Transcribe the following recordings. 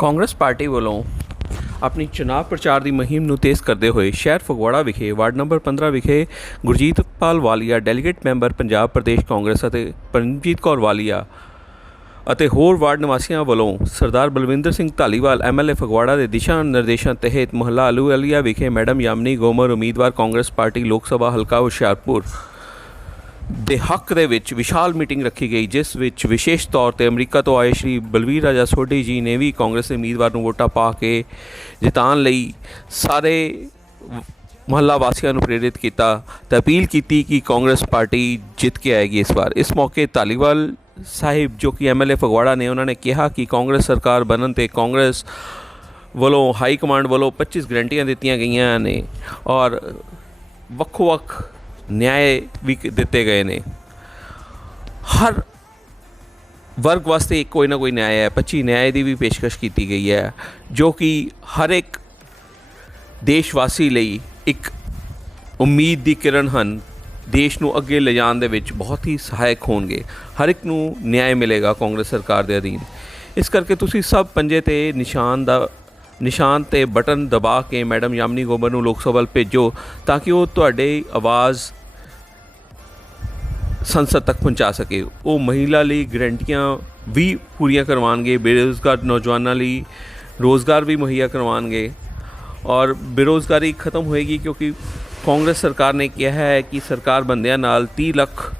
Congress party ਵੱਲੋਂ ਆਪਣੀ ਚੁਣਾਵ ਪ੍ਰਚਾਰ ਦੀ ਮੁਹਿੰਮ ਨੂੰ ਤੇਜ਼ ਕਰਦੇ ਹੋਏ ਸ਼ਹਿਰ ਫਗਵਾੜਾ ਵਿਖੇ ਵਾਰਡ ਨੰਬਰ 15 ਵਿਖੇ ਗੁਰਜੀਤ ਪਾਲ ਵਾਲੀਆ, ਡੈਲੀਗੇਟ ਮੈਂਬਰ ਪੰਜਾਬ ਪ੍ਰਦੇਸ਼ ਕਾਂਗਰਸ ਅਤੇ ਪਰਮਜੀਤ ਕੌਰ ਵਾਲੀਆ ਅਤੇ ਹੋਰ ਵਾਰਡ ਨਿਵਾਸੀਆਂ ਵੱਲੋਂ ਸਰਦਾਰ ਬਲਵਿੰਦਰ ਸਿੰਘ ਧਾਲੀਵਾਲ ਐਮਐਲਏ ਫਗਵਾੜਾ ਦੇ ਦਿਸ਼ਾ ਨਿਰਦੇਸ਼ਾਂ ਤਹਿਤ ਮੁਹੱਲਾ ਅਲੂਵਾਲੀਆ ਵਿਖੇ ਮੈਡਮ ਯਾਮਨੀ ਗੋਮਰ, ਉਮੀਦਵਾਰ ਕਾਂਗਰਸ ਪਾਰਟੀ ਲੋਕ ਸਭਾ, ਹਲਕਾ ਹੁਸ਼ਿਆਰਪੁਰ। ਦੇ ਹੱਕ ਦੇ ਵਿੱਚ ਵਿਸ਼ਾਲ ਮੀਟਿੰਗ ਰੱਖੀ ਗਈ, ਜਿਸ ਵਿੱਚ ਵਿਸ਼ੇਸ਼ ਤੌਰ ਤੇ ਅਮਰੀਕਾ ਤੋਂ ਆਏ ਸ਼੍ਰੀ ਬਲਵੀਰ ਰਾਜਾ ਸੋਢੀ ਜੀ ਨੇ ਵੀ ਕਾਂਗਰਸ ਦੇ ਉਮੀਦਵਾਰ ਨੂੰ ਵੋਟਾਂ ਪਾ ਕੇ ਜਿਤਾਉਣ ਲਈ ਸਾਰੇ ਮੁਹੱਲਾ ਵਾਸੀਆਂ ਨੂੰ ਪ੍ਰੇਰਿਤ ਕੀਤਾ ਤੇ ਅਪੀਲ ਕੀਤੀ ਕਿ ਕਾਂਗਰਸ ਪਾਰਟੀ ਜਿੱਤ ਕੇ ਆਏਗੀ ਇਸ ਵਾਰ। ਇਸ ਮੌਕੇ ਧਾਲੀਵਾਲ ਸਾਹਿਬ, ਜੋ ਕਿ ਐਮਐਲਏ ਫਗਵਾੜਾ ਨੇ, ਉਹਨਾਂ ਨੇ ਕਿਹਾ ਕਿ ਕਾਂਗਰਸ ਸਰਕਾਰ ਬਣਨ ਤੇ ਕਾਂਗਰਸ ਵੱਲੋਂ, ਹਾਈ ਕਮਾਂਡ ਵੱਲੋਂ 25 ਗਰੰਟੀਆਂ ਦਿੱਤੀਆਂ ਗਈਆਂ ਨੇ ਔਰ ਵੱਖ-ਵੱਖ ਨਿਆਏ ਵੀ ਦਿੱਤੇ ਗਏ ਨੇ ਹਰ ਵਰਗ ਵਾਸਤੇ ਕੋਈ ਨਾ ਕੋਈ ਨਿਆਏ ਹੈ 25 ਨਿਆਏ ਦੀ ਵੀ ਪੇਸ਼ਕਸ਼ ਕੀਤੀ ਗਈ ਹੈ ਜੋ ਕਿ ਹਰ ਇੱਕ ਦੇਸ਼ ਵਾਸੀ ਲਈ ਇੱਕ ਉਮੀਦ ਦੀ ਕਿਰਨ ਹਨ ਦੇਸ਼ ਨੂੰ ਅੱਗੇ ਲਿਜਾਣ ਦੇ ਵਿੱਚ ਬਹੁਤ ਹੀ ਸਹਾਇਕ ਹੋਣਗੇ ਹਰ ਇੱਕ ਨੂੰ ਨਿਆਂ ਮਿਲੇਗਾ ਕਾਂਗਰਸ ਸਰਕਾਰ ਦੇ ਅਧੀਨ ਇਸ ਕਰਕੇ ਤੁਸੀਂ ਸਭ ਪੰਜੇ ਤੇ ਨਿਸ਼ਾਨ ਦਾ ਨਿਸ਼ਾਨ ਤੇ ਬਟਨ ਦਬਾ ਕੇ ਮੈਡਮ ਯਾਮਨੀ ਗੋਬਰ ਨੂੰ ਲੋਕ ਸਭਾ ਵੱਲ ਭੇਜੋ ਤਾਂ ਕਿ ਉਹ ਤੁਹਾਡੇ ਆਵਾਜ਼ ਸੰਸਦ ਤੱਕ ਪਹੁੰਚਾ ਸਕੇ। ਉਹ ਮਹਿਲਾ ਲਈ ਗਰੰਟੀਆਂ ਵੀ ਪੂਰੀਆਂ ਕਰਵਾਉਣਗੇ, ਬੇਰੁਜ਼ਗਾਰ ਨੌਜਵਾਨਾਂ ਲਈ ਰੋਜ਼ਗਾਰ ਵੀ ਮੁਹੱਈਆ ਕਰਵਾਉਣਗੇ ਔਰ ਬੇਰੋਜ਼ਗਾਰੀ ਖਤਮ ਹੋਏਗੀ ਕਿਉਂਕਿ ਕਾਂਗਰਸ ਸਰਕਾਰ ਨੇ ਕਿਹਾ ਹੈ ਕਿ ਸਰਕਾਰ ਬੰਦਿਆਂ ਨਾਲ 30 ਲੱਖ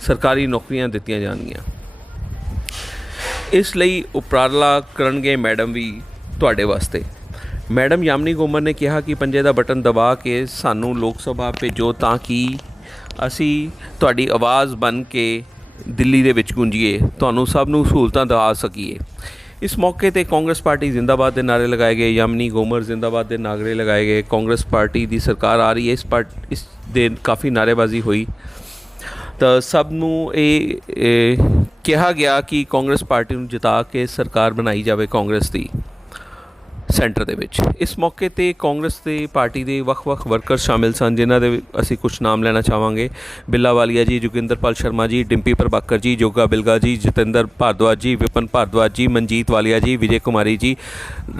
ਸਰਕਾਰੀ ਨੌਕਰੀਆਂ ਦਿੱਤੀਆਂ ਜਾਣਗੀਆਂ। ਇਸ ਲਈ ਉਪਰਾਲਾ ਕਰਨਗੇ ਮੈਡਮ ਵੀ ਤੁਹਾਡੇ ਵਾਸਤੇ। ਮੈਡਮ ਯਾਮਨੀ ਗੋਮਰ ਨੇ ਕਿਹਾ ਕਿ ਪੰਜੇ ਦਾ ਬਟਨ ਦਬਾ ਕੇ ਸਾਨੂੰ ਲੋਕ ਸਭਾ ਭੇਜੋ ਤਾਂ ਕਿ ਅਸੀਂ ਤੁਹਾਡੀ ਆਵਾਜ਼ ਬਣ ਕੇ ਦਿੱਲੀ ਦੇ ਵਿੱਚ ਗੂੰਜੀਏ, ਤੁਹਾਨੂੰ ਸਭ ਨੂੰ ਸਹੂਲਤਾਂ ਦਿਵਾ ਸਕੀਏ। ਇਸ ਮੌਕੇ ਤੇ ਕਾਂਗਰਸ ਪਾਰਟੀ ਜ਼ਿੰਦਾਬਾਦ ਦੇ ਨਾਰੇ ਲਗਾਏ ਗਏ, ਯਮਨੀ ਗੋਮਰ ਜ਼ਿੰਦਾਬਾਦ ਦੇ ਨਾਗਰੇ ਲਗਾਏ ਗਏ, ਕਾਂਗਰਸ ਪਾਰਟੀ ਦੀ ਸਰਕਾਰ ਆ ਰਹੀ ਹੈ, ਇਸ ਪਾਰਟ, ਇਸ ਦੇ ਕਾਫੀ ਨਾਰੇਬਾਜ਼ੀ ਹੋਈ। ਤਾਂ ਸਭ ਨੂੰ ਇਹ ਇਹ ਕਿਹਾ ਗਿਆ ਕਿ ਕਾਂਗਰਸ ਪਾਰਟੀ ਨੂੰ ਜਿਤਾ ਕੇ ਸਰਕਾਰ ਬਣਾਈ ਜਾਵੇ ਕਾਂਗਰਸ ਦੀ। ਸੈਂਟਰ ਦੇ ਵਿੱਚ। ਇਸ ਮੌਕੇ ਤੇ ਕਾਂਗਰਸ ਦੇ ਪਾਰਟੀ ਦੇ ਵੱਖ-ਵੱਖ ਵਰਕਰ ਸ਼ਾਮਿਲ ਸਨ, ਜਿਨ੍ਹਾਂ ਦੇ ਅਸੀਂ ਕੁਝ ਨਾਮ ਲੈਣਾ ਚਾਹਾਂਗੇ। ਬਿੱਲਾ ਵਾਲੀਆ ਜੀ ਜੋਗਿੰਦਰਪਾਲ ਸ਼ਰਮਾ ਜੀ, ਡਿੰਪੀ ਪ੍ਰਭਾਕਰ ਜੀ, ਜੋਗਾ ਬਿਲਗਾ ਜੀ, ਜਤਿੰਦਰ ਭਾਰਦਵਾਜ ਜੀ, ਵਿਪਨ ਭਾਰਦਵਾਜ ਜੀ, ਮਨਜੀਤ ਵਾਲੀਆ ਜੀ, ਵਿਜੇ ਕੁਮਾਰੀ ਜੀ,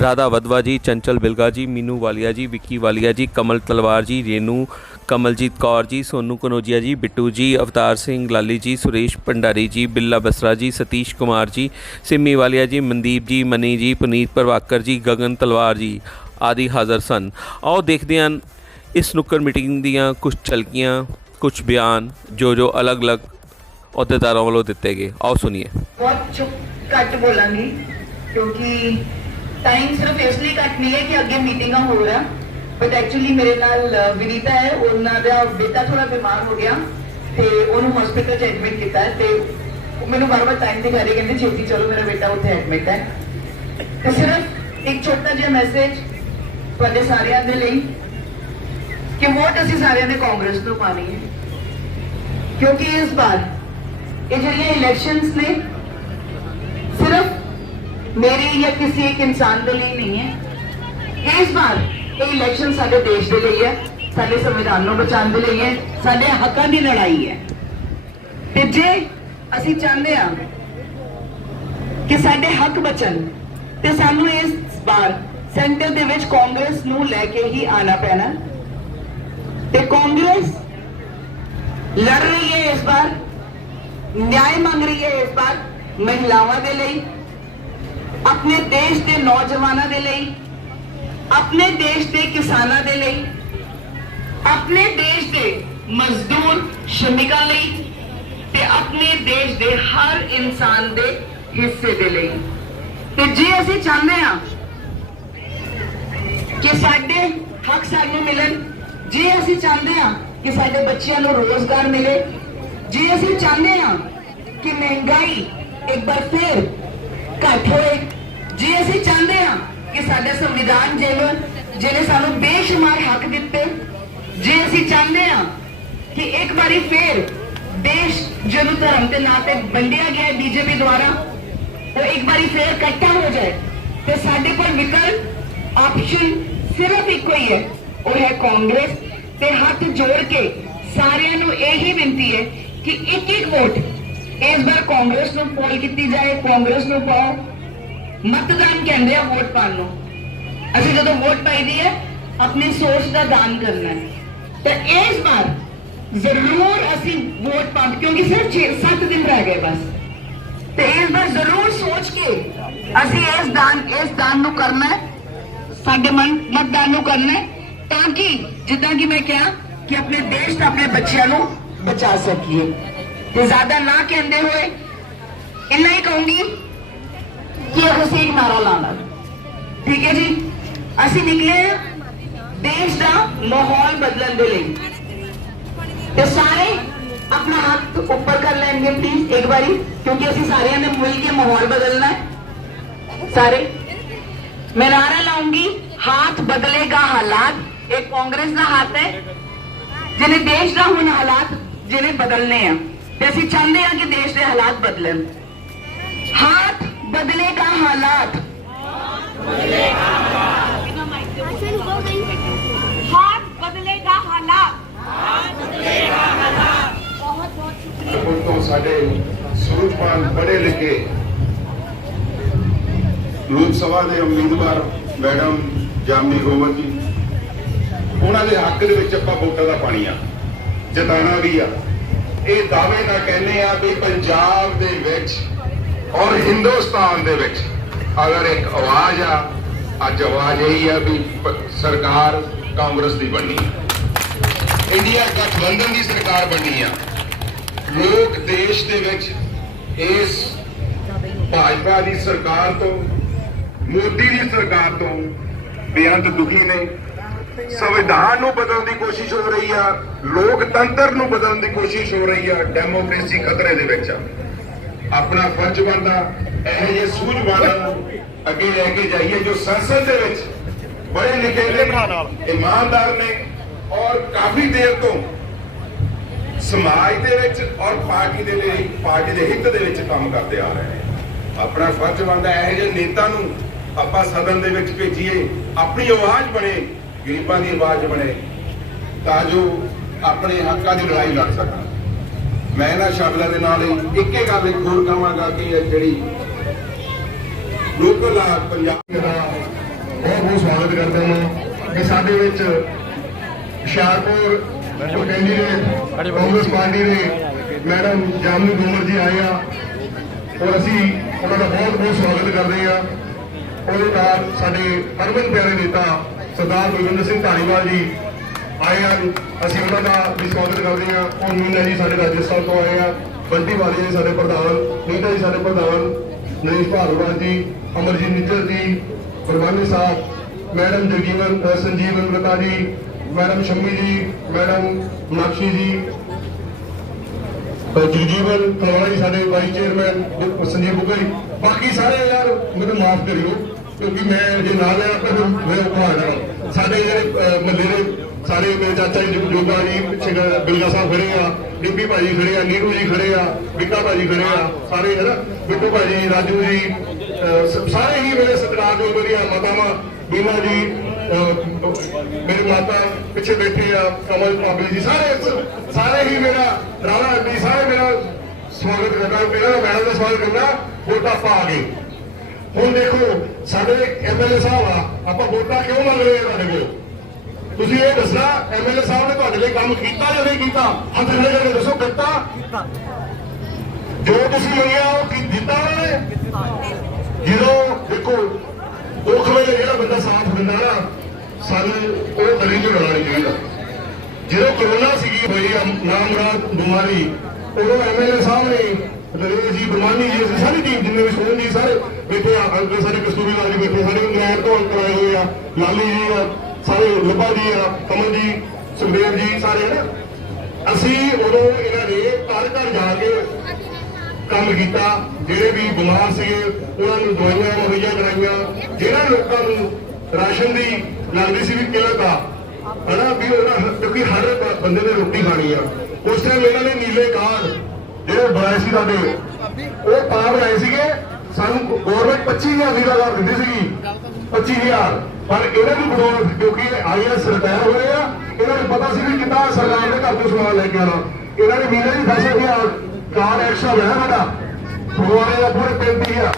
ਰਾਧਾ ਵਦਵਾ ਜੀ, ਚੰਚਲ ਬਿਲਗਾ ਜੀ, ਮੀਨੂ ਵਾਲੀਆ ਜੀ, ਵਿੱਕੀ ਵਾਲੀਆ ਜੀ, ਕਮਲ ਤਲਵਾਰ ਜੀ, ਰੇਨੂ ਕਮਲਜੀਤ ਕੌਰ ਜੀ, ਸੋਨੂ ਕਨੋਜੀਆ ਜੀ, ਬਿੱਟੂ ਜੀ, ਅਵਤਾਰ ਸਿੰਘ ਲਾਲੀ ਜੀ, ਸੁਰੇਸ਼ ਭੰਡਾਰੀ ਜੀ, ਬਿੱਲਾ ਬਸਰਾ ਜੀ, ਸਤੀਸ਼ ਕੁਮਾਰ ਜੀ, ਸਿੰਮੀ ਵਾਲੀਆ ਜੀ, ਮਨਦੀਪ ਜੀ, ਮਨੀ ਜੀ, ਪੁਨੀਤ ਪ੍ਰਭਾਕਰ ਜੀ, ਗਗਨ ਤਲਵਾਰ ਜੀ ਆਦਿ ਹਾਜ਼ਰ ਸਨ। ਆਓ ਦੇਖਦੇ ਹਾਂ ਇਸ ਨੁੱਕਰ ਮੀਟਿੰਗ ਦੀਆਂ ਕੁਝ ਝਲਕੀਆਂ, ਕੁਝ ਬਿਆਨ ਜੋ ਜੋ ਅਲੱਗ-ਅਲੱਗ ਅਹੁਦੇਦਾਰਾਂ ਵੱਲੋਂ ਦਿੱਤੇ ਗਏ। ਆਓ ਸੁਣੀਏ। ਬਹੁਤ ਘੱਟ ਬੋਲਾਂਗੀ ਕਿਉਂਕਿ ਟਾਈਮ ਸਿਰਫ ਇਸ ਲਈ ਘੱਟ ਨਹੀਂ ਹੈ ਕਿ ਅੱਗੇ ਮੀਟਿੰਗਾਂ ਹੋ ਰਹਾ ਬਟ ਐਕਚੁਅਲੀ ਮੇਰੇ ਨਾਲ ਵਿਨੀਤਾ ਹੈ, ਉਹਨਾਂ ਦਾ ਬੇਟਾ ਥੋੜਾ ਬਿਮਾਰ ਹੋ ਗਿਆ ਤੇ ਉਹਨੂੰ ਹਸਪੀਟਲ 'ਚ ਐਡਮਿਟ ਕੀਤਾ ਤੇ ਉਹ ਮੈਨੂੰ ਵਾਰ-ਵਾਰ ਟਾਈਮ ਦਿਖਾ ਰਹੇ ਕਹਿੰਦੇ, ਛੇਤੀ ਚਲੋ, ਮੇਰਾ ਬੇਟਾ ਉੱਥੇ ਐਡਮਿਟ ਹੈ। ਤੇ ਸਿਰਫ ਇੱਕ ਛੋਟਾ ਜਿਹਾ ਮੈਸੇਜ ਤੁਹਾਡੇ ਸਾਰਿਆਂ ਦੇ ਲਈ ਕਿ ਵੋਟ ਅਸੀਂ ਸਾਰਿਆਂ ਨੇ ਕਾਂਗਰਸ ਨੂੰ ਪਾਣੀ ਹੈ। ਕਿਉਂਕਿ ਇਸ ਵਾਰ ਇਹ ਜਿਹੜੀਆਂ ਇਲੈਕਸ਼ਨਸ ਨੇ, ਸਿਰਫ ਮੇਰੇ ਜਾਂ ਕਿਸੇ ਇੱਕ ਇਨਸਾਨ ਦੇ ਲਈ ਨਹੀਂ ਹੈ। ਇਸ ਵਾਰ ਇਹ ਇਲੈਕਸ਼ਨ ਸਾਡੇ ਦੇਸ਼ ਦੇ ਲਈ ਹੈ, ਸਾਡੇ ਸੰਵਿਧਾਨ ਨੂੰ ਬਚਾਉਣ ਦੇ ਲਈ ਹੈ, ਸਾਡੇ ਹੱਕਾਂ ਦੀ ਲੜਾਈ ਹੈ। ਤੇ ਜੇ ਅਸੀਂ ਚਾਹੁੰਦੇ ਹਾਂ ਕਿ ਸਾਡੇ ਹੱਕ ਬਚਣ, ਤੇ ਸਾਨੂੰ ਇਸ ਵਾਰ ਸੈਂਟਰ ਦੇ ਵਿੱਚ ਕਾਂਗਰਸ ਨੂੰ ਲੈ ਕੇ ਹੀ ਆਣਾ ਪੈਣਾ। ਤੇ ਕਾਂਗਰਸ ਲੜ ਰਹੀ ਹੈ ਇਸ ਵਾਰ, ਨਿਆਂ ਮੰਗ ਰਹੀ ਹੈ ਇਸ ਵਾਰ ਮਹਿਲਾਵਾਂ ਦੇ ਲਈ, ਆਪਣੇ ਦੇਸ਼ ਦੇ ਨੌਜਵਾਨਾਂ ਦੇ ਲਈ ਆਪਣੇ ਦੇਸ਼ ਦੇ ਕਿਸਾਨਾਂ ਦੇ ਲਈ, ਆਪਣੇ ਦੇਸ਼ ਦੇ ਮਜ਼ਦੂਰ ਸ਼ਰਮਿਕਾਂ ਲਈ ਤੇ ਆਪਣੇ ਦੇਸ਼ ਦੇ ਹਰ ਇਨਸਾਨ ਦੇ ਹਿੱਸੇ ਦੇ ਲਈ। ਤੇ ਜੇ ਅਸੀਂ ਚਾਹੁੰਦੇ ਹਾਂ ਕਿ ਸਾਡੇ ਹੱਕ ਸਾਨੂੰ ਮਿਲਣ, ਜੇ ਅਸੀਂ ਚਾਹੁੰਦੇ ਹਾਂ ਕਿ ਸਾਡੇ ਬੱਚਿਆਂ ਨੂੰ ਰੋਜ਼ਗਾਰ ਮਿਲੇ, ਜੇ ਅਸੀਂ ਚਾਹੁੰਦੇ ਹਾਂ ਕਿ ਮਹਿੰਗਾਈ ਇੱਕ ਵਾਰ ਫਿਰ ਘੱਟ ਹੋਏ, ਜੇ ਅਸੀਂ ਚਾਹੁੰਦੇ ਹਾਂ ਕਿ ਸਾਡਾ ਸੰਵਿਧਾਨ ਜਿਹਨੂੰ ਜਿਹਨੇ ਸਾਨੂੰ ਬੇਸ਼ੁਮਾਰ ਹੱਕ ਦਿੱਤੇ, ਜੇ ਅਸੀਂ ਚਾਹੁੰਦੇ ਹਾਂ ਕਿ ਇੱਕ ਵਾਰੀ ਫਿਰ ਦੇਸ਼ ਜਿਹਨੂੰ ਧਰਮ ਦੇ ਨਾਂ ਤੇ ਵੰਡਿਆ ਗਿਆ ਹੈ ਬੀਜੇਪੀ ਦੁਆਰਾ, ਉਹ ਇੱਕ ਵਾਰੀ ਫੇਰ ਇਕੱਠਾ ਹੋ ਜਾਏ, ਤੇ ਸਾਡੇ ਕੋਲ ਵਿਕਲਪ ਆਪਸ਼ਨ ਸਿਰਫ ਇੱਕੋ ਹੀ ਹੈ, ਉਹ ਹੈ ਕਾਂਗਰਸ। ਤੇ ਹੱਥ ਜੋੜ ਕੇ ਸਾਰਿਆਂ ਨੂੰ ਇਹੀ ਬੇਨਤੀ ਹੈ ਕਿ ਇੱਕ ਇੱਕ ਵੋਟ ਇਸ ਵਾਰ ਕਾਂਗਰਸ ਨੂੰ ਪੋਲ ਕੀਤੀ ਜਾਏ, ਕਾਂਗਰਸ ਨੂੰ ਪਾਓ। ਮਤਦਾਨ ਕਹਿੰਦੇ ਆ ਵੋਟ ਪਾਉਣ ਨੂੰ। ਅਸੀਂ ਜਦੋਂ ਵੋਟ ਪਾਈਦੀ ਹੈ, ਆਪਣੀ ਸੋਚ ਦਾ ਦਾਨ ਕਰਨਾ ਹੈ। ਤੇ ਇਸ ਵਾਰ ਜ਼ਰੂਰ ਅਸੀਂ ਵੋਟ ਪਾ ਕਿਉਂਕਿ ਸਿਰਫ 6-7 ਦਿਨ ਰਹਿ ਗਏ ਬਸ। ਤੇ ਇਸ ਵਾਰ ਜ਼ਰੂਰ ਸੋਚ ਕੇ ਅਸੀਂ ਇਸ ਦਾਨ ਇਸ ਦਾਨ ਨੂੰ ਕਰਨਾ ਹੈ। ਸਾਡੇ ਮਨ ਮਤਦਾਨ ਨੂੰ ਕਰਨਾ ਹੈ ਤਾਂ ਕਿ ਜਿੱਦਾਂ ਕਿ ਮੈਂ ਕਿਹਾ ਕਿ ਆਪਣੇ ਦੇਸ਼ ਤੇ ਆਪਣੇ ਬੱਚਿਆਂ ਨੂੰ ਬਚਾ ਸਕੀਏ। ਤੇ ਜ਼ਿਆਦਾ ਨਾ ਕਹਿੰਦੇ ਹੋਏ ਇੰਨਾ ਹੀ ਕਹੂੰਗੀ ਕਿ ਅਸੀਂ ਇੱਕ ਨਾਰਾ ਲਾਣਾ ਠੀਕ ਹੈ ਜੀ ਅਸੀਂ ਨਿਕਲੇ ਹਾਂ ਦੇਸ਼ ਦਾ ਮਾਹੌਲ ਬਦਲਣ ਦੇ ਲਈ ਤੇ ਸਾਰੇ ਆਪਣਾ ਹੱਥ ਉੱਪਰ ਕਰ ਲੈਣਗੇ ਪਲੀਜ਼ ਇੱਕ ਵਾਰੀ ਕਿਉਂਕਿ ਅਸੀਂ ਸਾਰਿਆਂ ਨੇ ਮਿਲ ਕੇ ਮਾਹੌਲ ਬਦਲਣਾ ਹੈ ਸਾਰੇ ਮੈਂ ਨਾਰਾ ਲਾਉਂਗੀ ਹਾਥ ਬਦਲੇਗਾ ਹਾਲਾਤ ਇਹ ਕਾਂਗਰਸ ਦਾ ਹੱਥ ਹੈ ਜਿਹਨੇ ਦੇਸ਼ ਦਾ ਹੁਣ ਹਾਲਾਤ ਜਿਹਨੇ ਬਦਲਨੇ ਆ ਤੇ ਅਸੀਂ ਚਾਹੁੰਦੇ ਹਾਂ ਕਿ ਦੇਸ਼ ਦੇ ਹਾਲਾਤ ਬਦਲਣ ਹਾਥ ਬਦਲੇਗਾ ਹਾਲਾਤ हाथ बदलेगा हालात बहुत बहुत शुक्रिया ਹੁਣ ਤੋਂ ਸਾਡੇ ਸੂਝਵਾਨ ਪੜ੍ਹੇ ਲਿਖੇ ਲੋਕ ਸਭਾ ਦੇ ਉਮੀਦਵਾਰ ਮੈਡਮ ਜਾਮਨੀ ਗੋਵਰ ਜੀ ਉਹਨਾਂ ਦੇ ਹੱਕ ਦੇ ਵਿੱਚ ਆਪਾਂ ਵੋਟਾਂ ਦਾ ਪਾਣੀ ਆ ਜਤਾਣਾ ਵੀ ਆ ਇਹ ਦਾਅਵੇ ਨਾਲ ਕਹਿੰਦੇ ਆ ਵੀ ਪੰਜਾਬ ਦੇ ਵਿੱਚ ਔਰ ਹਿੰਦੁਸਤਾਨ ਦੇ ਵਿੱਚ ਅਗਰ ਇੱਕ ਆਵਾਜ਼ ਆ, ਅੱਜ ਆਵਾਜ਼ ਇਹੀ ਆ ਵੀ ਸਰਕਾਰ ਕਾਂਗਰਸ ਦੀ ਬਣੀ ਇੰਡੀਆ ਗਠਬੰਧਨ ਦੀ ਸਰਕਾਰ ਬਣਨੀ ਆ। ਲੋਕ ਦੇਸ਼ ਦੇ ਵਿੱਚ ਇਸ ਭਾਜਪਾ ਦੀ ਸਰਕਾਰ ਤੋਂ, ਮੋਦੀ ਦੀ ਸਰਕਾਰ ਤੋਂ ਬੇਅੰਤ ਦੁਖੀ ਨੇ। ਸੰਵਿਧਾਨ ਨੂੰ ਬਦਲਣ ਦੀ ਕੋਸ਼ਿਸ਼ ਹੋ ਰਹੀ ਆ, ਲੋਕਤੰਤਰ ਨੂੰ ਬਦਲਣ ਦੀ ਕੋਸ਼ਿਸ਼ ਹੋ ਰਹੀ ਆ, ਡੈਮੋਕ੍ਰੇਸੀ ਖਤਰੇ ਦੇ ਵਿੱਚ ਆ। ਆਪਣਾ ਫਰਜ਼ ਬਣਦਾ ਇਹੋ ਜਿਹੇ ਸੂਝਵਾਨਾਂ ਨੂੰ ਅੱਗੇ ਲੈ ਕੇ ਜਾਈਏ ਜੋ ਸੰਸਦ ਦੇ ਵਿੱਚ ਬੜੇ ਲਿਖੇ ਨੇ ਇਮਾਨਦਾਰ ਨੇ ਔਰ ਕਾਫੀ ਦੇਰ ਤੋਂ ਸਮਾਜ ਦੇ ਵਿੱਚ ਔਰ ਪਾਰਟੀ ਦੇ ਲਈ ਪਾਰਟੀ ਦੇ ਹਿੱਤ ਦੇ ਵਿੱਚ ਕੰਮ ਕਰਦੇ ਆ ਰਹੇ ਨੇ। ਆਪਣਾ ਫਰਜ਼ ਬਣਦਾ ਇਹੋ ਜਿਹੇ ਨੇਤਾ ਨੂੰ ਆਪਾਂ ਸਦਨ ਦੇ ਵਿੱਚ ਭੇਜੀਏ ਆਪਣੀ ਆਵਾਜ਼ ਬਣੇ ਗਰੀਬਾਂ ਦੀ ਆਵਾਜ਼ ਬਣੇ ਤਾਂ ਜੋ ਆਪਣੇ ਹੱਕਾਂ ਦੀ ਲੜਾਈ ਲੜ ਸਕਣ। ਮੈਂ ਇਹਨਾਂ ਸ਼ਬਦਾਂ ਦੇ ਨਾਲ ਹੀ ਇੱਕੇ ਗੱਲ ਇੱਕ ਹੋਰ ਕਹਾਂਗਾ ਕਿ ਇਹ ਜਿਹੜੀ ਲੋਕਲ ਆ ਪੰਜਾਬ ਦਾ ਬਹੁਤ ਬਹੁਤ ਸਵਾਗਤ ਕਰਦਾ ਹਾਂ ਕਿ ਸਾਡੇ ਵਿੱਚ ਹੁਸ਼ਿਆਰਪੁਰ ਤੋਂ ਕੈਂਡੀਡੇਟ ਕਾਂਗਰਸ ਪਾਰਟੀ ਦੇ ਮੈਡਮ ਜਾਮਨੀ ਗੋਮਰ ਜੀ ਆਏ ਆ। ਔਰ ਅਸੀਂ ਉਹਨਾਂ ਦਾ ਬਹੁਤ ਬਹੁਤ ਸਵਾਗਤ ਕਰਦੇ ਹਾਂ। ਉਹਦੇ ਨਾਲ ਸਾਡੇ ਅਰਬਨ ਪਿਆਰੇ ਨੇਤਾ ਸਰਦਾਰ ਬਲਵਿੰਦਰ ਸਿੰਘ ਧਾਲੀਵਾਲ ਜੀ ਆਏ ਹਨ ਅਸੀਂ ਉਹਨਾਂ ਦਾ ਵੀ ਸਵਾਗਤ ਕਰਦੇ ਹਾਂ। ਉਹ ਮੀਨਾ ਜੀ ਸਾਡੇ ਰਾਜਸਥਾਨ ਤੋਂ ਆਏ ਆ ਬੰਟੀ ਵਾਲੇ ਜੀ ਸਾਡੇ ਪ੍ਰਧਾਨ ਨੀਤਾ ਜੀ ਸਾਡੇ ਪ੍ਰਧਾਨ ਨਰੇਸ਼ ਭਾਰਵਾਲ ਜੀ ਅਮਰਜੀਤ ਨਿੱਜਰ ਜੀ ਪਰਵਾਨੀ ਸਾਹਿਬ ਮੈਡਮ ਜਗਜੀਵਨ ਅ, ਸੰਜੀਵ ਜੀ ਮੈਡਮ ਸ਼ੰਮੀ ਜੀ ਮੈਡਮ ਮਨਾਕਸ਼ੀ ਜੀ ਜਗਜੀਵਨ ਕਲਵਾੜਾ ਜੀ ਸਾਡੇ ਵਾਈਸ ਚੇਅਰਮੈਨ ਸੰਜੀਵ ਬੁੱਗਾ ਜੀ। ਬਾਕੀ ਸਾਰੇ ਯਾਰ ਮੈਨੂੰ ਮਾਫ ਕਰਿਓ ਕਿਉਂਕਿ ਮੈਂ ਜੇ ਨਾ ਲਿਆ ਤਾਂ ਫਿਰ ਮੇਰਾ ਔਖਾ ਸਾਡੇ ਜਿਹੜੇ ਮੱਲੇ ਦੇ ਸਾਰੇ ਮੇਰੇ ਚਾਚਾ ਜੀ ਜੋਗਾ ਜੀ, ਪਿੱਛੇ ਗ- ਬਿਲਗਾ ਸਾਹਿਬ ਖੜੇ ਆ, ਡਿੰਪੀ ਭਾਜੀ ਖੜੇ ਆ, ਨੀਰੂ ਜੀ ਖੜੇ ਆ ਵਿੱਕਾ ਭਾਜੀ ਖੜੇ ਆ, ਸਾਰੇ ਹੈ ਨਾ? ਬਿੱਟੂ ਭਾਜੀ, ਰਾਜੂ ਜੀ ਸਾਰੇ ਹੀ ਮੇਰੇ ਸਤਿਕਾਰਯੋਗ ਮੇਰੀਆਂ ਮਾਤਾਵਾਂ, ਬੀਮਾ ਜੀ, ਅਹ ਮਾਤਾ ਪਿੱਛੇ ਬੈਠੇ ਆ, ਕਮਲ ਪਾਬੀ ਜੀ, ਸਾਰੇ ਸਾਰੇ ਹੀ ਮੇਰਾ ਰਾਣਾ ਅੱਡੀ ਸਾਰੇ ਮੇਰਾ ਸਵਾਗਤ ਕਰਨਾ ਮੇਰਾ ਮੈਡਮ ਦਾ ਸਵਾਗਤ ਕਰਨਾ ਵੋਟਾਂ ਪਾ ਗਏ ਹੁਣ ਦੇਖੋ, ਸਾਡੇ ਐਮਐਲਏ ਸਾਹਿਬ ਆ, ਆਪਾਂ ਵੋਟਾਂ ਕਿਉਂ ਮੰਗ ਰਹੇ ਆ ਤੁਹਾਡੇ ਕੋਲ? ਤੁਸੀਂ ਇਹ ਦੱਸਣਾ ਐਮਐਲਏ ਸਾਹਿਬ ਨੇ ਤੁਹਾਡੇ ਲਈ ਕੰਮ ਕੀਤਾ ਜਾਂ ਨਹੀਂ ਕੀਤਾ? ਹੱਥ ਖੜੇ ਕਰਕੇ ਦੱਸੋ, ਕੀਤਾ? ਜੋ ਤੁਸੀਂ ਮੰਗਿਆ ਉਹ ਕੀ ਦਿੱਤਾ ਉਹਨਾਂ ਨੇ? ਜਦੋਂ ਦੇਖੋ, ਦੁੱਖ ਵੇਲੇ ਜਿਹੜਾ ਬੰਦਾ ਸਾਥ ਦਿੰਦਾ ਨਾ, ਸਾਨੂੰ ਉਹ ਗਲੀ ਚ ਲੜਨਾ ਨਹੀਂ ਚਾਹੀਦਾ। ਜਦੋਂ ਕਰੋਨਾ ਸੀਗੀ, ਹੋਈ ਆ ਨਾਮਰਾਦ ਬਿਮਾਰੀ, ਉਦੋਂ ਐਮਐਲਏ ਸਾਹਿਬ ਨੇ ਨਰੇਸ਼ ਜੀ, ਬਰਮਾਨੀ ਜੀ, ਅਸੀਂ ਸਾਰੀ ਟੀਮ ਜਿੰਨੇ ਵੀ ਸੋਹਣ ਜੀ ਸਾਰੇ ਬੈਠੇ ਆ ਅੰਕਲ ਸਾਡੇ ਕਸਤੂਰੀ ਲਾਲ ਜੀ ਬੈਠੇ ਸਾਡੇ ਨੈਰ ਤੋਂ ਅੰਕਲ ਆਏ ਹੋਏ ਆ, ਲਾਲੀ ਜੀ ਸਾਰੇ ਲੱਭਾ ਜੀ ਆ ਕਮਲ ਜੀ, ਸੁਖਦੇਵ ਜੀ ਸਾਰੇ ਨਾ ਅਸੀਂ ਉਦੋਂ ਇਹਨਾਂ ਨੇ ਘਰ ਘਰ ਜਾ ਕੇ ਕੰਮ ਕੀਤਾ, ਜਿਹੜੇ ਵੀ ਬਿਮਾਰ ਸੀਗੇ, ਉਹਨਾਂ ਨੂੰ ਦਵਾਈਆਂ ਮੁਹੱਈਆ ਕਰਾਈਆਂ, ਜਿਹੜਾ ਲੋਕਾਂ ਨੂੰ ਰਾਸ਼ਨ ਦੀ ਲੱਗਦੀ ਸੀ ਵੀ ਕਿਲਤ ਆ ਹਨਾ, ਵੀ ਉਹਨਾਂ ਕਿਉਂਕਿ ਹਰ ਬੰਦੇ ਨੇ ਰੋਟੀ ਖਾਣੀ ਆ। ਉਸ ਟਾਈਮ ਇਹਨਾਂ ਨੇ ਨੀਲੇ ਕਾਰਡ, ਜਿਹੜੇ ਬਣਾਏ ਸੀ ਸਾਡੇ, ਉਹ ਤਾਂ ਬਣਾਏ ਸੀਗੇ, ਸਾਨੂੰ ਗਵਰਨਮੈਂਟ 25000 ਦੀ ਲਗਾ ਦਿੰਦੀ ਸੀਗੀ 25000 ਪਰ ਇਹਨਾਂ ਦੀ ਬਦੌਲਤ ਕਿਉਂਕਿ ਆਈਐਸ ਰਿਟਾਇਰ ਹੋਏ ਆ ਇਹਨਾਂ ਨੂੰ ਪਤਾ ਸੀ ਵੀ ਕਿੱਦਾਂ ਸਰਕਾਰ ਦੇ ਘਰ ਤੋਂ ਸਮਾਨ ਲੈ ਕੇ ਆਉਣਾ। ਇਹਨਾਂ ਨੇ ਮਹੀਨੇ ਦੀ 10000 ਕਾਰ ਐਕਸਟਰਾ ਲਿਆ ਸਾਡਾ। ਫਗਵਾੜੇ ਦਾ ਪੂਰੇ 35000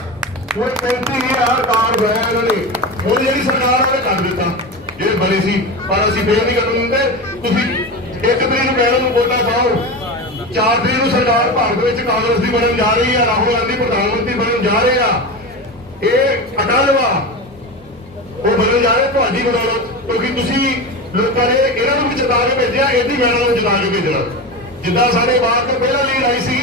ਹੁਣ 35000 ਕਾਰਡ ਬਣਾਇਆ ਇਹਨਾਂ ਨੇ। ਹੁਣ ਜਿਹੜੀ ਸਰਕਾਰ ਉਹਨੇ ਕਰ ਦਿੱਤਾ। ਜਿਹੜੇ ਬਣੇ ਸੀ। ਪਰ ਅਸੀਂ ਫੇਰ ਨਹੀਂ ਕਰਨ ਦਿੰਦੇ ਤੁਸੀਂ ਇੱਕ ਤਰੀਕ ਨੂੰ ਮੈਡਮ ਨੂੰ ਵੋਟਾਂ ਪਾਓ। ਚਾਰ ਤਰੀਕ ਨੂੰ ਸਰਕਾਰ ਭਾਰਤ ਵਿੱਚ ਕਾਂਗਰਸ ਦੀ ਬਣਨ ਜਾ ਰਹੀ ਹੈ ਰਾਹੁਲ ਗਾਂਧੀ ਪ੍ਰਧਾਨ ਮੰਤਰੀ ਬਣਨ ਜਾ ਰਹੇ ਆ। ਇਹ ਅਟਲ ਉਹ ਬਦਲ ਜਾ ਤੁਹਾਡੀ ਬਦੌਲਤ ਕਿਉਂਕਿ ਤੁਸੀਂ ਲੋਕਾਂ ਨੇ ਇਹਨਾਂ ਨੂੰ ਵੀ ਜਿਤਾ ਕੇ ਭੇਜਿਆ, ਇਹਦੀ ਮੈਡਮ ਨੂੰ ਜਿਤਾ ਕੇ ਭੇਜਣਾ। ਜਿੱਦਾਂ ਸਾਡੇ ਬਾਹਰ ਤੋਂ ਪਹਿਲਾਂ ਲੀਡ ਆਈ ਸੀ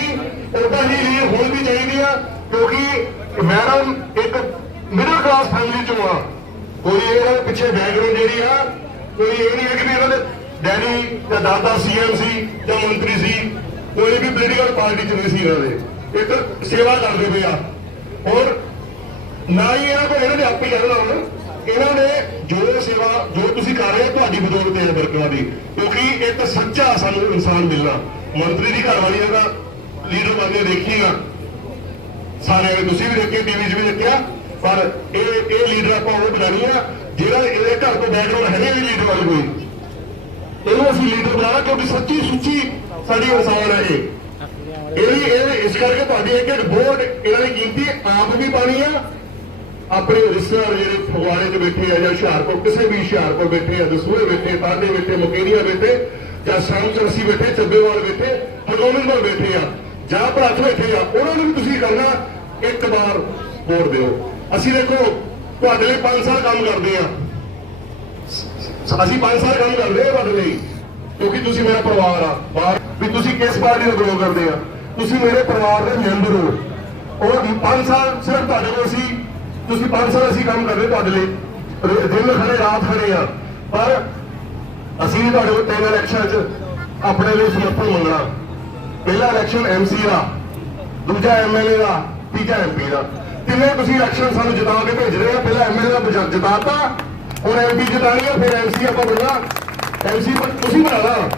ਉਦਾਂ ਹੀ ਲੀਡ ਹੁਣ ਵੀ ਚਾਹੀਦੀ ਆ, ਕਿਉਂਕਿ ਮੈਡਮ ਇੱਕ ਮਿਡਲ ਕਲਾਸ ਫੈਮਿਲੀ ਚੋਂ ਆ। ਕੋਈ ਇਹਨਾਂ ਦੇ ਪਿੱਛੇ ਬੈਕਗ੍ਰਾਉਂਡ ਜਿਹੜੀ ਆ, ਕੋਈ ਇਹ ਨਹੀਂ ਹੈ ਕਿ ਇਹਨਾਂ ਦੇ ਡੈਡੀ ਜਾਂ ਦਾਦਾ ਸੀਐਮ ਸੀ ਜਾਂ ਮੰਤਰੀ ਸੀ, ਕੋਈ ਵੀ ਪੋਲੀਟੀਕਲ ਪਾਰਟੀ ਚ ਨਹੀਂ ਸੀ ਇਹਨਾਂ ਦੇ। ਇੱਕ ਸੇਵਾ ਕਰਦੇ ਪਏ ਆ। ਔਰ ਨਾ ਹੀ ਇਹਨਾਂ ਕੋਲ ਇਹਨਾਂ ਦੇ ਆਪੇ ਕਹਿਣਾ ਹੁਣ ਇਹਨਾਂ ਨੇ ਜੋ ਸੇਵਾ, ਜੋ ਤੁਸੀਂ ਕਰ ਰਹੇ ਹੋ ਤੁਹਾਡੀ ਬਦੌਲਤ ਹੈ ਵਰਕਰਾਂ ਦੀ, ਕਿਉਂਕਿ ਇੱਕ ਸੱਚਾ ਸਾਨੂੰ ਇਨਸਾਨ ਮਿਲਣਾ। ਮੰਤਰੀ ਦੀ ਘਰਵਾਲੀ ਦਾ ਲੀਡਰ ਬੰਦੇ ਦੇਖੀਗਾ ਸਾਰੇ ਨੇ ਤੁਸੀਂ ਵੀ ਦੇਖੇ ਟੀਵੀ 'ਚ ਵੀ ਦੇਖਿਆ, ਪਰ ਇਹ ਇਹ ਲੀਡਰ ਆਪਾਂ ਉਹ ਬਣਾਣੀ ਆ, ਜਿਹੜਾ ਇਹਦੇ ਘਰ ਤੋਂ ਬੈਕਗ੍ਰਾਉਂਡ ਹੈ ਨਹੀਂ ਲੀਡਰ ਵਾਲੀ ਕੋਈ। ਇਹਨੂੰ ਅਸੀਂ ਲੀਡਰ ਬਣਾਉਣਾ, ਕਿਉਂਕਿ ਸੱਚੀ ਸੁੱਚੀ ਸਾਡੀ ਇਨਸਾਨ ਹੈ ਇਹ। ਇਹ ਵੀ, ਇਹ ਇਸ ਕਰਕੇ ਤੁਹਾਡੀ ਇੱਕ ਇੱਕ ਇਹਨਾਂ ਦੀ ਕੀਮਤੀ ਆਪ ਵੀ ਪਾਣੀ ਆ ਆਪਣੇ ਰਿਸ਼ਤੇਦਾਰ ਜਿਹੜੇ ਫਗਵਾੜੇ 'ਚ ਬੈਠੇ ਆ ਜਾਂ ਹੁਸ਼ਿਆਰਪੁਰ, ਕਿਸੇ ਵੀ ਹੁਸ਼ਿਆਰਪੁਰ ਬੈਠੇ ਆ ਦਸੂਹੇ ਬੈਠੇ, ਤਾਡੇ ਬੈਠੇ, ਮੁਕੇਰੀਆ ਬੈਠੇ, ਜਾਂ ਸ਼ਾਮਚਰਸੀ ਬੈਠੇ, ਚੱਬੇਵਾਲ ਬੈਠੇ, ਹਰਗੋਬਿੰਦਪੁਰ ਬੈਠੇ ਆ, ਜਾਂ ਭੜੱਥ ਬੈਠੇ ਆ, ਉਹਨਾਂ ਨੂੰ ਵੀ ਤੁਸੀਂ ਕਰਨਾ ਇੱਕ ਵਾਰ ਵੋਟ ਦਿਓ। ਅਸੀਂ ਦੇਖੋ, ਤੁਹਾਡੇ ਲਈ 5 ਸਾਲ ਕੰਮ ਕਰਦੇ ਆ। ਅਸੀਂ 5 ਸਾਲ ਕੰਮ ਕਰਦੇ ਆ ਤੁਹਾਡੇ ਲਈ, ਕਿਉਂਕਿ ਤੁਸੀਂ ਮੇਰਾ ਪਰਿਵਾਰ ਆ। ਬਾਹਰ ਵੀ ਤੁਸੀਂ ਕਿਸ ਪਾਰਟੀ ਨੂੰ ਬਿਲੋਂਗ ਕਰਦੇ ਆ? ਤੁਸੀਂ ਮੇਰੇ ਪਰਿਵਾਰ ਦੇ ਮੈਂਬਰ ਹੋ। ਔਰ 5 ਸਾਲ ਸਿਰਫ ਤੁਹਾਡੇ ਕੋਲ ਅਸੀਂ ਤੁਸੀਂ 5 ਸਾਲ ਅਸੀਂ ਕੰਮ ਕਰ ਰਹੇ ਤੁਹਾਡੇ ਲਈ। ਦਿਨ ਖੜੇ, ਰਾਤ ਖੜੇ ਆ। ਪਰ ਅਸੀਂ ਵੀ ਤੁਹਾਡੇ ਕੋਲ ਤਿੰਨ ਇਲੈਕਸ਼ਨ 'ਚ ਆਪਣੇ ਲਈ ਸਮਰਥਨ ਮੰਗਣਾ ਪਹਿਲਾ ਇਲੈਕਸ਼ਨ ਐਮਸੀ ਦਾ, ਦੂਜਾ ਐਮਐਲਏ ਦਾ, ਤੀਜਾ ਐਮਪੀ ਦਾ। ਤਿੰਨੇ ਤੁਸੀਂ ਇਲੈਕਸ਼ਨ ਸਾਨੂੰ ਜਿਤਾ ਕੇ ਭੇਜ ਰਹੇ ਆ? ਪਹਿਲਾਂ ਐਮਐਲਏ ਦਾ ਬਜਾ- ਜਿਤਾਤਾ, ਹੁਣ ਐਮਪੀ ਜਿਤਾਣੀ ਆ ਫਿਰ ਐਮਸੀ ਆਪਾਂ ਬਣਨਾ ਐਮਸੀ ਤੁਸੀਂ ਬਣਾਣਾ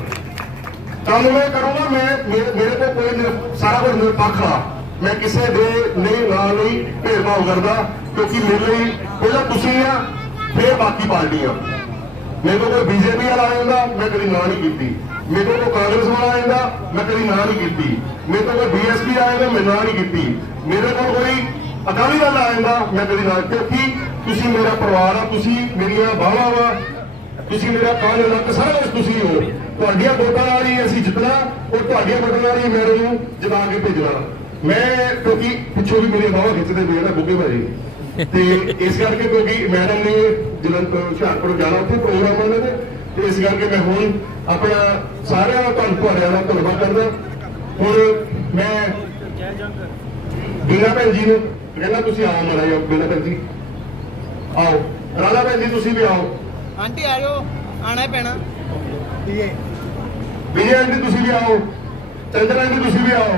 ਕੰਮ ਮੈਂ ਕਰੂੰਗਾ, ਮੈਂ ਮੇਰੇ ਕੋਲ ਕੋਈ ਸਾਰਾ ਕੁਝ ਨਿਰਪੱਖ ਆ। ਮੈਂ ਕਿਸੇ ਦੇ ਨਹੀਂ ਨਾਲ ਨਹੀਂ ਭੇਦਭਾਵ ਕਰਦਾ। ਕਿਉਂਕਿ ਮੇਰੇ ਲਈ ਪਹਿਲਾਂ ਤੁਸੀਂ ਆ, ਫਿਰ ਬਾਕੀ ਪਾਰਟੀਆਂ। ਮੇਰੇ ਕੋਲ ਕੋਈ ਬੀਜੇਪੀ ਵਾਲਾ ਆ ਜਾਂਦਾ ਮੈਂ ਕਦੀ ਨਾ ਨਹੀਂ ਕੀਤੀ। ਮੇਰੇ ਕੋਲ ਕਾਂਗਰਸ ਵਾਲਾ ਆ ਜਾਂਦਾ ਮੈਂ ਕਦੀ ਨਾ ਨਹੀਂ ਕੀਤੀ। ਮੇਰੇ ਕੋਲ ਕੋਈ ਬੀਐਸਪੀ ਆ ਜਾਂਦਾ ਮੈਂ ਨਾ ਨਹੀਂ ਕੀਤੀ। ਮੇਰੇ ਕੋਲ ਕੋਈ ਅਕਾਲੀ ਦਲ ਆ ਜਾਂਦਾ ਮੈਂ ਕਦੀ ਨਾ ਕਿਉਂਕਿ ਤੁਸੀਂ ਮੇਰਾ ਪਰਿਵਾਰ ਆ, ਤੁਸੀਂ ਮੇਰੀਆਂ ਬਾਹਾਂ ਵਾ। ਤੁਸੀਂ ਮੇਰਾ ਕਾਨ ਨੱਕ ਸਾਰਾ ਕੁਝ ਤੁਸੀਂ ਹੋ। ਤੁਹਾਡੀਆਂ ਵੋਟਾਂ ਨਾਲ ਹੀ ਅਸੀਂ ਜਿੱਤਣਾ ਔਰ ਤੁਹਾਡੀਆਂ ਵੋਟਾਂ ਨਾਲ ਹੀ ਮੇਰੇ ਨੂੰ ਜਿਤਾ ਕੇ ਭੇਜਣਾ। ਮੈਂ ਕਿਉਂਕਿ ਪਿੱਛੋਂ ਵੀ ਮੇਰੀਆਂ ਬਾਹਾਂ ਖਿੱਚਦੇ ਪਏ ਨਾ ਬੁੱਗੇ ਭਾਜੀ ਤੇ ਇਸ ਕਰਕੇ ਕਿਉਂਕਿ ਮੈਡਮ ਨੇ ਜਲੰਧਰ ਹੁਸ਼ਿਆਰਪੁਰ ਜਾਣਾ ਉੱਥੇ ਪ੍ਰੋਗਰਾਮ ਉਹਨਾਂ ਦੇ ਤੇ ਇਸ ਕਰਕੇ ਮੈਂ ਹੁਣ ਆਪਣਾ ਸਾਰਿਆਂ ਦਾ ਤੁਹਾਨੂੰ ਧੰਨਵਾਦ ਕਰਦਾ। ਹੁਣ ਮੈਂ ਬੀਨਾ ਭੈਣ ਜੀ ਨੂੰ ਕਹਿੰਦਾ ਤੁਸੀਂ ਆਓ ਮਾੜਾ ਜਿਹਾ ਬੀਨਾ ਭੈਣ ਜੀ। ਆਓ। ਰਾਧਾ ਭੈਣ ਜੀ ਤੁਸੀਂ ਵੀ ਆਓ। ਆਂਟੀ ਆ ਜਾਓ। ਆਣਾ ਪੈਣਾ। ਵਿਜੇ ਆਂਟੀ ਤੁਸੀਂ ਵੀ ਆਓ। ਚੰਦਰ ਆਂਟੀ ਤੁਸੀਂ ਵੀ ਆਓ।